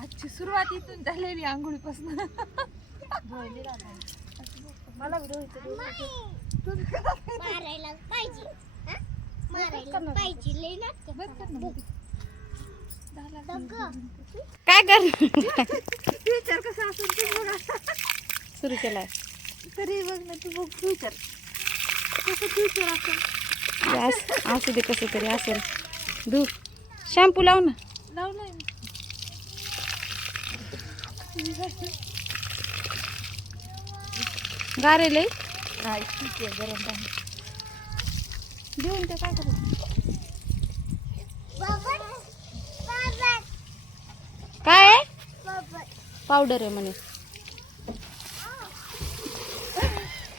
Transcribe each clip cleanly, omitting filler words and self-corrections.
आजची सुरुवात इथून झालेली आंघोळीपासून. मला मारायला पाहिजे मारायला पाहिजे लय काय कर फ्युचर कसं असेल ते बघा. सुरू केलाय तरी बघ ना तू बघ फ्युचर कसं फ्युचर असेल. असू दे कसं तरी असेल. धू शॅम्पू लाव ना. लावलंय गारेले नाही ठीक आहे गरम पाणी देऊन ते काय करू. काय आहे? पावडर आहे म्हणे.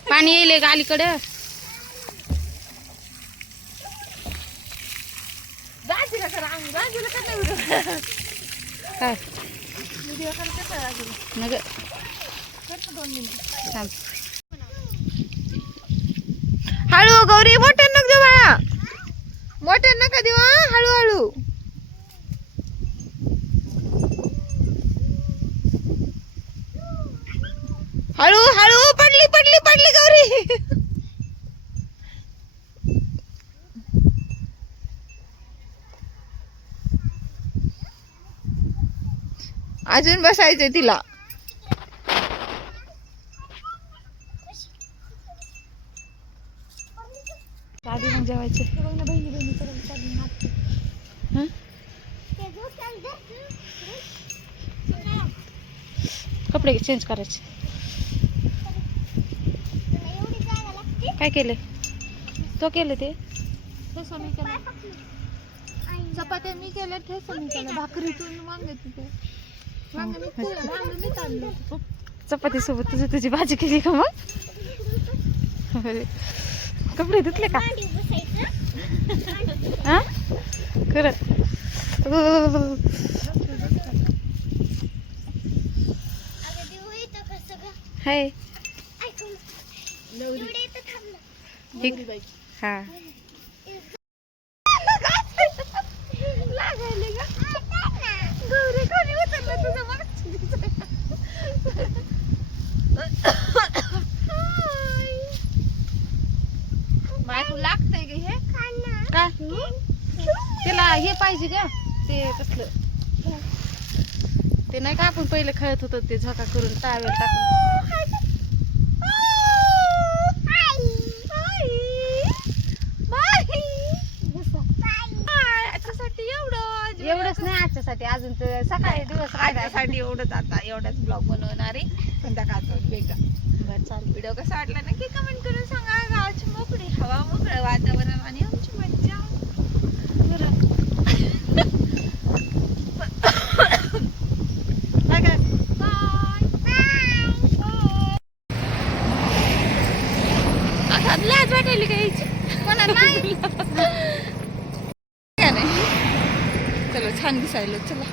पाणी येईल का अलीकडे. राजीला करा राजीला काय व्हिडिओ काय व्हिडिओ करते राजीला नग करतो 2 मिनिट थांब. हळू गौरी मोठ्या नका देऊ बाळा. मोठ्या नका देऊ हळूहळू. हळू हळू पडली पडली पडली गौरी. अजून बसायचंय तिला. आधी मग जेवायचे. कपडे चेंज करायचे. काय केले तो केले ते ठेसा मी केलं चपात्या मी केल्या ठेसा मी केल्या भाकरीतून वांगे तिथे वांगे मी चालले. चपाती सोबत तुझी भाजी केली का मग. अरे, कपडे धुतले का हा खरं. हाय हा बायको लागतंय ग हे का त्याला हे पाहिजे का ते कसलं ते नाही का आपण पहिले खेळत होतो ते झोका करून टावेल टाकून. एवढंच नाही आजच्यासाठी अजून तर सकाळी दिवस माझ्यासाठी एवढंच आता एवढाच ब्लॉग बनवणार आहे संध्याकाळचा वेगळा. बरं चालेल. व्हिडिओ कसा वाटला नक्की कमेंट करून सांगा. गावाची मोकळी हवा मोकळं वातावरण आणि आमची मज्जा. बाय आता लाज वाटायली का यायची कोणाला नाही चला छान दिसायलो चला.